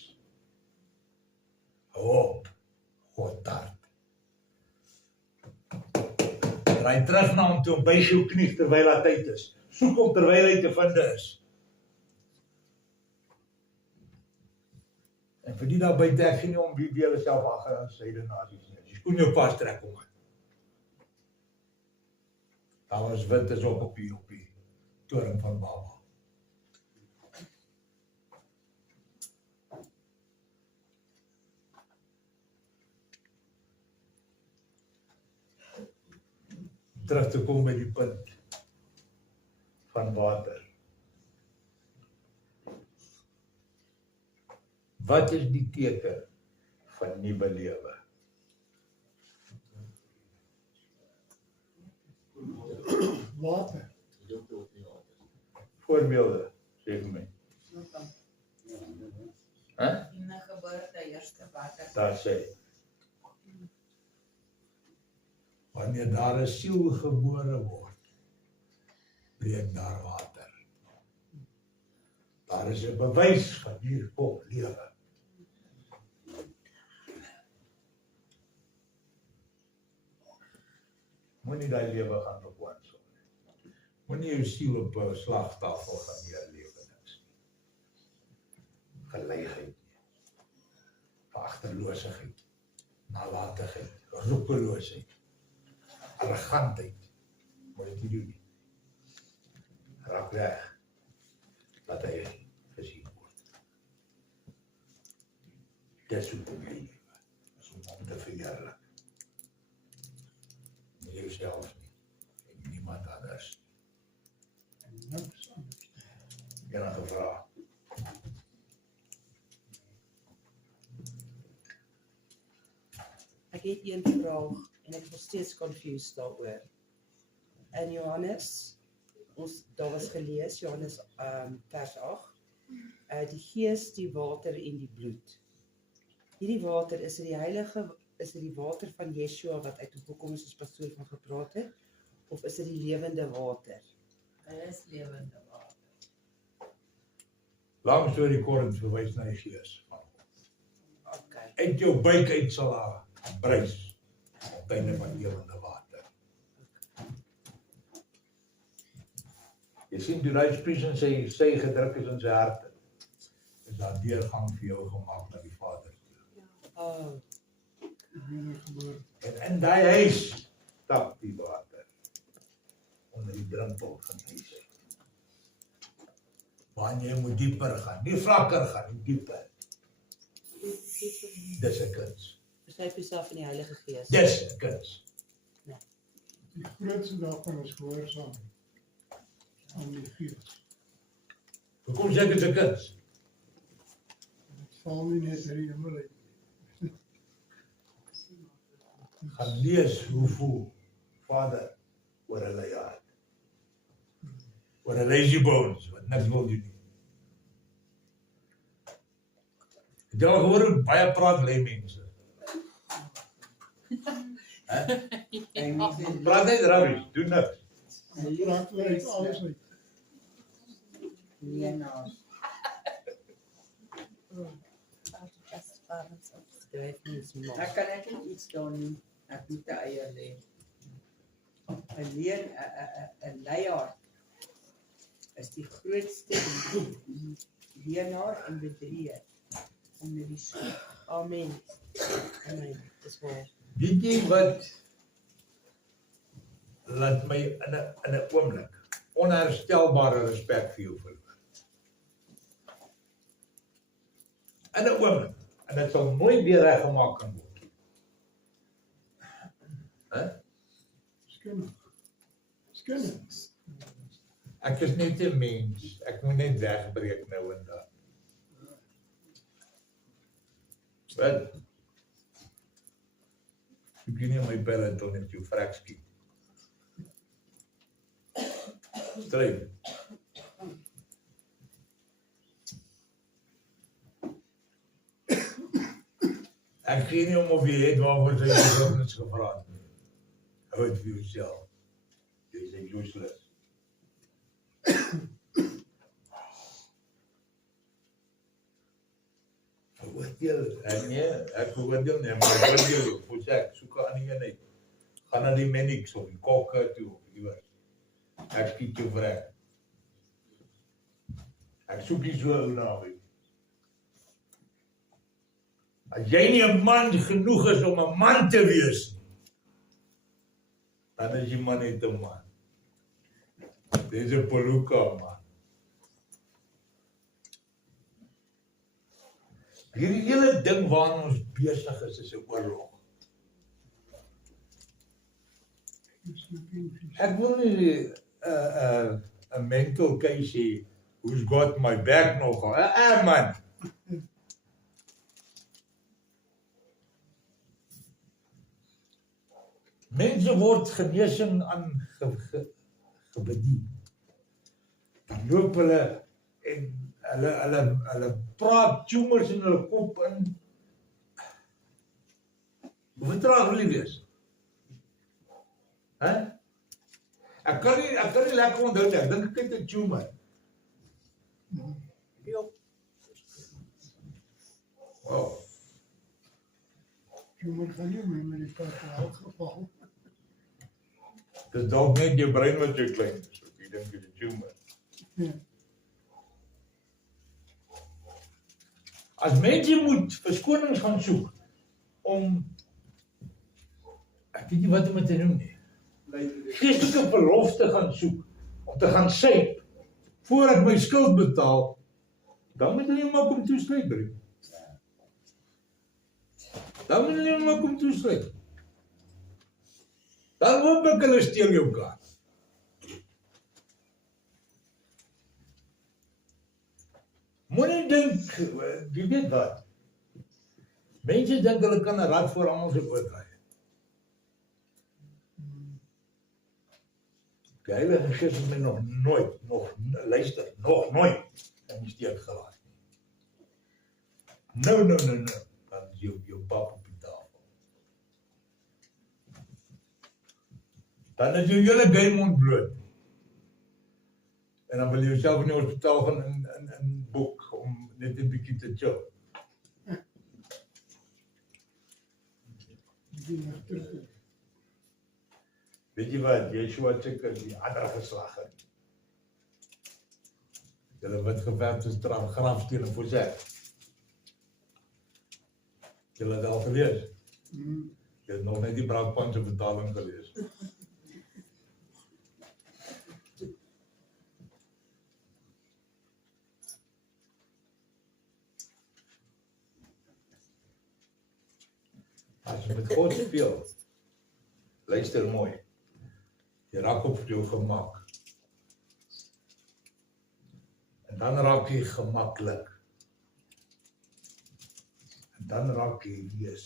Hou op, God hart. Draai terug na hom toe en buig jou knie terwyl hy tyd is. Soek hom terwyl hy te vind is. En vir die daar buite, ek sien nie om wie julle self agter as heidene nasies nie. Jy skoen jou pas trek om aan. Daar was wit is op die toring van Babel. Terug te kom by die punt van water. Wat is die teken van nuwe lewe? Water. Voorbeelde, sê vir my. In 'n geboorte eerste water. Daar sê. Wanneer daar 'n siel gebore word, breek daar water. Daar is 'n bewys van hier kom lewe. Moenie daai lewe gaan verkwant so. Moenie jou siel op 'n slagtafel gaan neerlewe niks. Geleigheid, agterloosheid, nalatigheid, roekeloosheid, arrogantheid. Moet dit nie doen nie. Raak weg. Laat hy gesien word. Dis hoe kom jy lewe. Is om te verheerlik. Nie jouself nie. En niemand anders. Niks anders. Enige vraag. Ek het een vraag en ek is nog steeds confused daaroor. In Johannes, daar was gelees, Johannes vers 8, die gees, die water en die bloed. Hierdie water, is dit die heilige, is dit die water van Yeshua wat uit hom gekom is, ons pastoor van gepraat het, of is dit die lewende water? Dit is lewende water. Lang storie kort verwys na die gees. Okay. Uit jou buik uit sal haar brys, fonteine van lewende water. Jy sien, toe hy spies en sy gedruk is in sy hart, is daar deurgang vir jou gemaak na die Vader toe. Oh, En in daai huis tap die water onder die drempel van huis uit. Wanneer jy moet dieper gaan, nie vlakker gaan, nie dieper. Dis 'n kuns. beskryf jouself in die Heilige Gees. Dis 'n kuns. Die grootste daarvan is gehoorsaam aan die Gees. Hoekom sê ek dit is 'n kuns? Dit val nie net uit die hemel uit. Gaan lees hoe voel Vader oor hulle hart. Oor 'n lazy bones, wat niks wil doen nie. Het jy al gehoor hoe baie praat lê mense? Praat net rubbish, doen niks. Hy praat oor uit alles uit. Skryf mens maar. Ek kan net nie iets doen nie. Ek moet 'n eier lê. 'n leier is die grootste leenaar en bedrieger onder die son. Amen. Amen. Dis waar. Weet jy wat laat my in 'n oomblik onherstelbare respek vir jou verloor. In 'n oomblik. En dit sal nooit weer reggemaak kan word. Skinnig. Ek is net 'n mens. Ek moet net wegbreek nou en dan. Wat? Ek begin nie my belle tot net jou vrek skiet. Stryk. Ek gee nie om of jy het waarvoor sy vergifnis gevra het nie. Hou dit vir jouself. Jy is useless. oordeel, nee, ek oordeel nie, maar ek oordeel jou, voor sê ek, soek 'n ander een uit. Gaan na die Mannix of die Kokke toe, of iewers. Ek skiet jou vrek. Ek soek nie so 'n ou naby. As jy nie 'n man genoeg is om 'n man te wees, dan is die man net 'n man. Dis 'n peluka, man. Hierdie hele ding waaraan ons besig is 'n oorlog. Ek wil nie 'n mental case hê, who's got my back nogal. Man. Mense word genesing aan gebedien. Dan loop hulle en hulle praat tumors in hulle kop in. Hoe traag wil jy wees? Ek kan nie lekker onthou nie, ek dink ek het 'n tumor. Ja. Wow. Tumor gaan nie meer met die kaart in elk geval. Dis dalk net jou brein wat jou klein is, so ek dink dit is 'n tumor. Ja. As mense moet verskonings gaan soek om, ek weet nie wat om dit te noem nie, geestelike verlof te gaan soek, om te gaan syp, voor ek my skuld betaal, dan moet hulle maar kom toesluit, broer. Dan moet hulle maar kom toesluit. Dan hoop ek hulle steel jou kaart. Moenie dink, jy weet wat, mense dink hulle kan 'n rad voor almal se oë draai. Die Heilige Gees het my nog nooit in die steek gelaat nie. No, dan is jou pap op die tafel. Dan is jou hele duimond bloot. En dan wil jy jouself in die hospitaal gaan in boek, om net 'n bietjie te chill. Weet jy wat, Yeshua seker die ander geslag het. Hulle wit geverfde grafstene voorsê. Julle het al gelees? Jy het nog net die Brakpan se vertaling gelees. As jy met God speel, luister mooi. Jy raak op jou gemak. En dan raak jy gemaklik. En dan raak jy wees,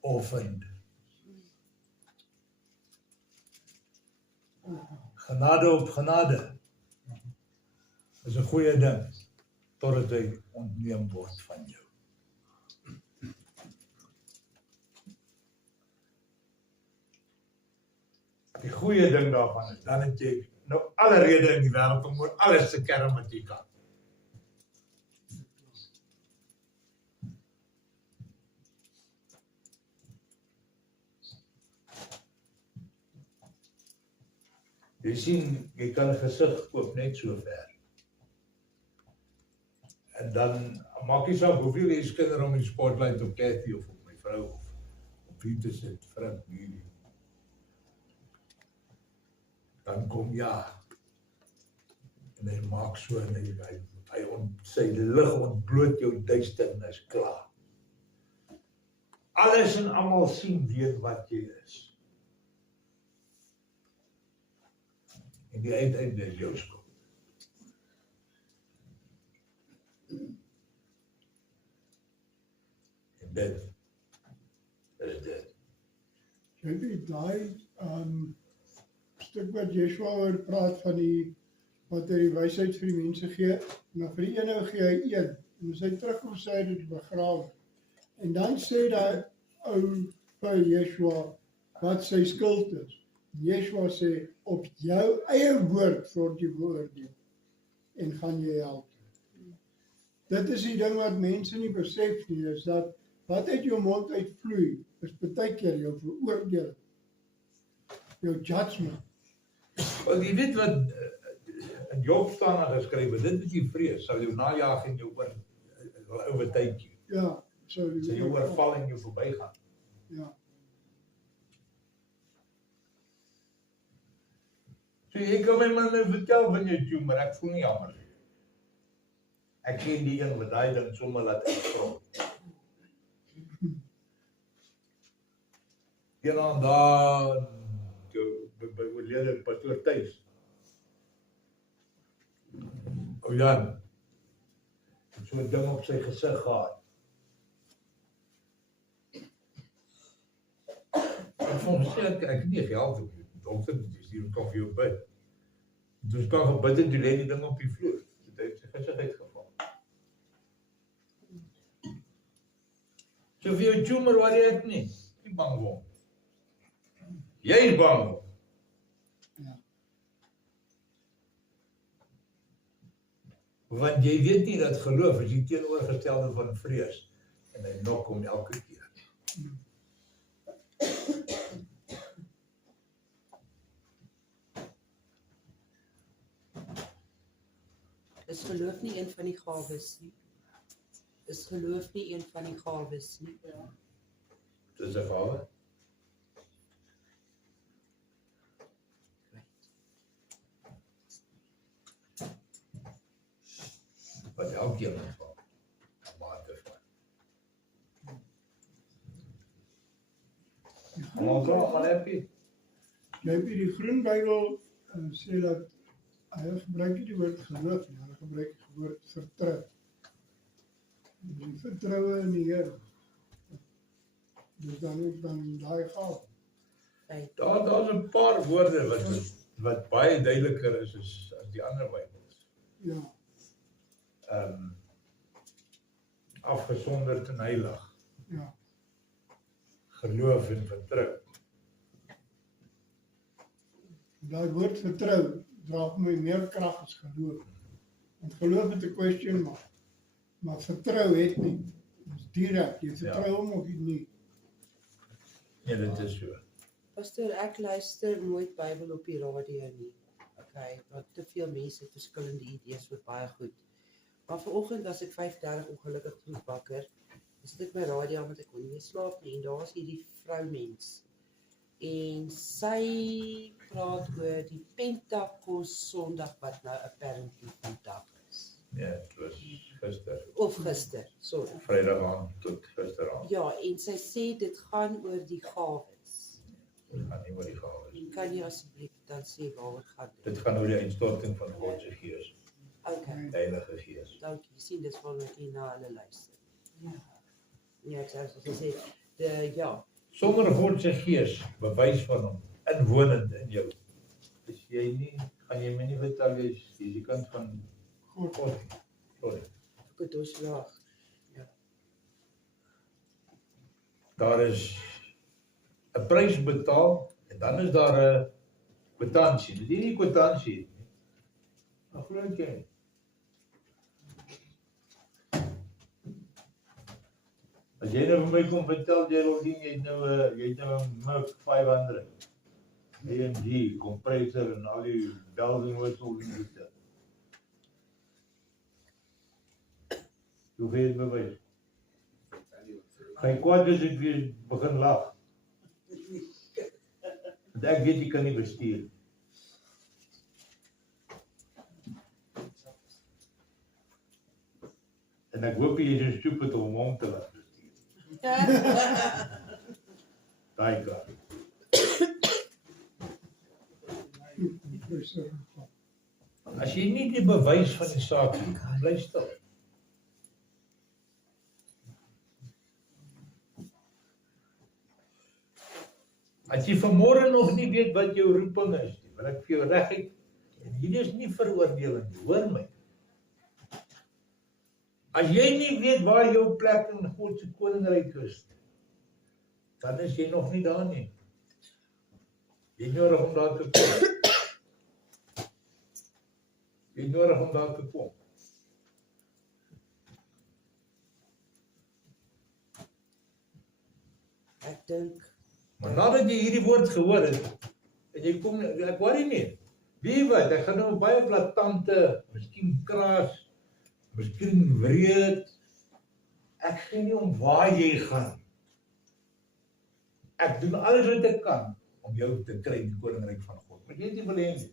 offend. Genade op genade. Is 'n goeie ding, totdat hy ontneem word van jou. Die goeie ding daarvan is, dan het jy nou alle rede in die wêreld om oor alles te kerm wat jy kan. Jy sien, jy kan 'n gesig koop net so ver. En dan maak jy saak hoeveel jy skinder om die spotlight op Cathy of op my vrou of op wie te sit, vriend, hierdie. Dan kom ja, en hy maak so, en sy lig ontbloot jou duisternis klaar. Alles en almal sien weet wat jy is. En die uiteinde is jou skuld. En dit is dit. Jy weet daai stuk wat Yeshua oor praat van wat hy die wysheid vir die mense gee, maar vir die ene gee hy een, en as hy terugkom sê hy dit begrawe. En dan sê daai ou vir Yeshua wat sy skuld is. Yeshua sê, op jou eie woord word jy beoordeel en gaan jy hel toe. dit is die ding wat mense nie besef nie, is dat wat uit jou mond uitvloei, is baie keer jou veroordeling, jou judgment. Want jy weet wat in Job staan daar geskrywe, dit wat jy vrees, sal jou najag en jou oortyd jy. Ja, Sal jou oorval en jou verbygaan. Ja, So jy kan my man nou vertel van jou tumor, ek voel nie jammer nie. Ek ken die een wat daai ding sommer laat uitkom. Eendag daar, by oorlede pastoor Thys. O Jan, het so 'n ding op sy gesig gehad. Ek vond gesê, ek nie geld op die dokter, dis hier kan vir jou bid. Dus kan gebid en toe lê die ding op die vloer. Dit het sy gesig uitgeval. So vir jou tumor worry ek nie bang word. Jy is bang word. Ja. Want jy weet nie dat geloof is die teenoorgestelde van vrees. En hy nok hom elke keer. Is geloof nie een van die gawes nie? Is geloof nie een van die gawes nie? Dis 'n gawe. Wat elkeen van mate van. Almal gaan happy. jy het die Groen Bybel sê dat hy gebruik nie die woord geloof nie, hy gebruik die woord vertrou. Die vertroue in die Here. Dus dan ook dan daai gawe. Daar's 'n paar woorde wat baie duideliker is as die ander Bybels. Ja, Afgesonderd en heilig. ja, Geloof en vertrou. daai woord vertrou dra vir my meer krag as geloof. Want geloof het 'n question mark, maar vertrou het nie. Dit is direk, jy vertrou hom of nie. Ja, dit is so. Pastoor, ek luister nooit Bybel op die radio nie. Okay, want te veel mense het verskillende idees oor baie goed. Maar vanoggend was ek 5:30 ongelukkig vroeg wakker. Dis dit my radio want ek kon nie meer slaap nie en daar's hierdie vroumens. En sy praat oor die Pentekos Sondag wat nou apparently vandag is. Ja, dit was gister. Of gister, sorry. Vrydag aand tot gisteraand. Ja, en sy sê dit gaan oor die gawes. Dit gaan nie oor die gawes. En kan jy asseblief dan sê waaroor gaan dit? Dit gaan oor die uitstorting van God se Gees, Okay, die Heilige Gees. dankie. Jy sien dis waarom ek hier na hulle luister. Ja, ek sê gesê, ja, Sonder God se Gees, bewys van hom, inwonend in jou. Is jy nie, gaan jy my nie vertel jy's die kant van God. God. Sorry. ek het doorslaag. Daar is 'n prys betaal en dan is daar 'n kwitansie. Dis nie 'n kwitansie nie. Maar glo jy? As jy nou vir my kom vertel Geraldine, jy het nou 'n Merc 500. AMG, compressor en al die bells en whistles en dit. Hoe weet bewys? Geen kwaad is ek weer begin lag. Want ek weet jy kan nie bestuur. En ek hoop jy is so stupid om hom te laat bestuur. Daai kar. As jy nie die bewys van die saak het, bly stil. As jy vanmôre nog nie weet wat jou roeping is nie, wil ek vir jou reguit, en hierdie is nie veroordeling nie, hoor my. As jy nie weet waar jou plek in God se koninkryk is, dan is jy nog nie daar nie. Jy het nodig om daar te kom. Jy het nodig om daar te kom. dink Maar nadat jy hierdie woord gehoor het, en jy kom, ek worry nie. Wie weet, ek gaan nou baie blaatante, miskien kraas, miskien wreed. Ek gee nie om waar jy gaan. Ek doen alles wat ek kan om jou te kry in die koninkryk van God. Maar jy nie wil hê nie.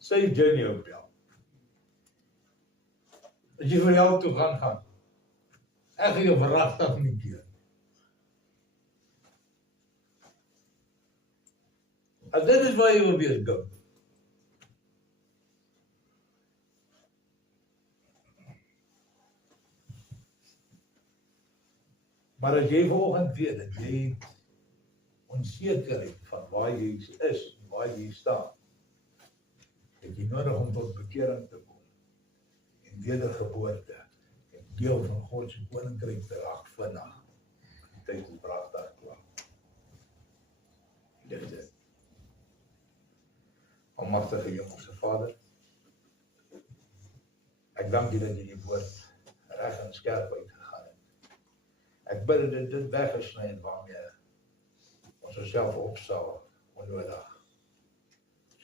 Sy journey op jou. As jy vir jou toe gaan. Ek gaan jou verragtig nie keer. As dit is waar jy wil wees, go. Maar as jy vanoggend weet dat jy onsekerheid van waar jy is en waar jy staan, het jy nodig om tot bekering te kom en wedergeboorte en deel van God se koninkryk te raak vinnig. Die tyd is pragtig klaar. Dit is dit. Almagtige Hemelse Vader, ek dank U dat jy die woord reg en skerp uitgegaan het. Ek bid dat dit weggesny het waarmee ons osself opstel onnodig,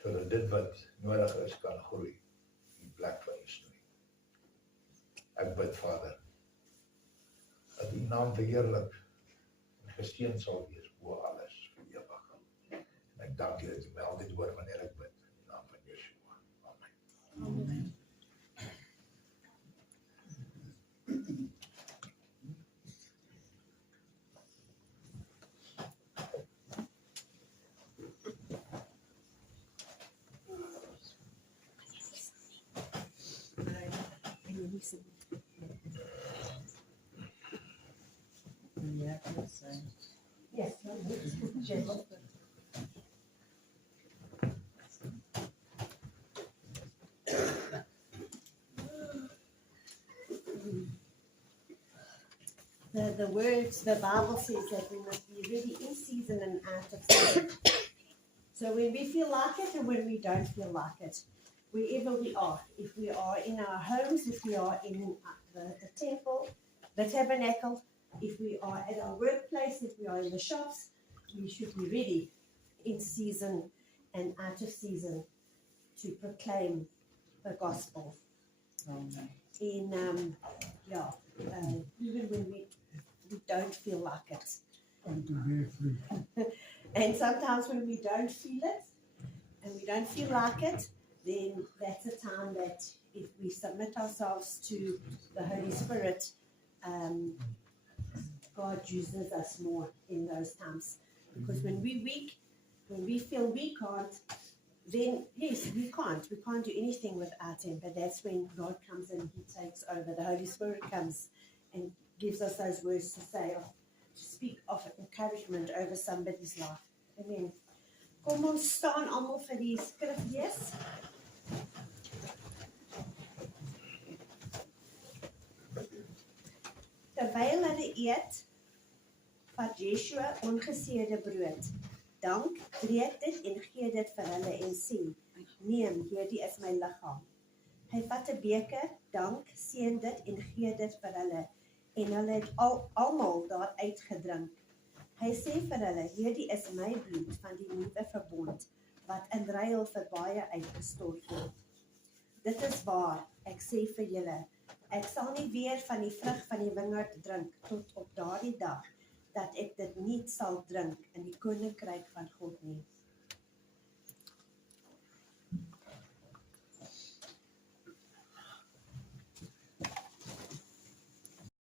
sodat dit wat nodig is kan groei in plek van U snoei. Ek bid Vader, dat U naam verheerlik en gesteun sal wees bo alles vir ewig. En ek dank U dat U my altyd hoor wanneer ek bid. In die naam van Yeshua. Amen. Amen. Ja, dat zijn. Yes, gentle. The words, the Bible says that we must be ready in season and out of season. So when we feel like it and when we don't feel like it, wherever we are, if we are in our homes, if we are in the temple, the tabernacle, if we are at our workplace, if we are in the shops, we should be ready in season and out of season to proclaim the gospel. In even when we don't feel like it. And to bear fruit. And sometimes when we don't feel it and we don't feel like it, then that's a time that if we submit ourselves to the Holy Spirit, God uses us more in those times. Because when we're weak, when we feel we can't, then yes, we can't do anything without Him. But that's when God comes and He takes over. The Holy Spirit comes and gives us those words to say, to speak of encouragement over somebody's life. Amen. Kom ons staan almal vir die skrif lees. Terwyl hulle eet, vat Yeshua ongeseerde brood. Dank, breek dit en gee dit vir hulle en sê, neem, hierdie is my liggaam. Hy vat 'n beker, dank, seën dit en gee dit vir hulle. En hulle het almal daaruit gedrink. Hy sê vir hulle, hierdie is my bloed van die nuwe verbond, wat in ruil vir baie uitgestort word. Dit is waar, ek sê vir julle, ek sal nie weer van die vrug van die wingerd drink tot op daardie dag, dat ek dit nie sal drink in die koninkryk van God nie.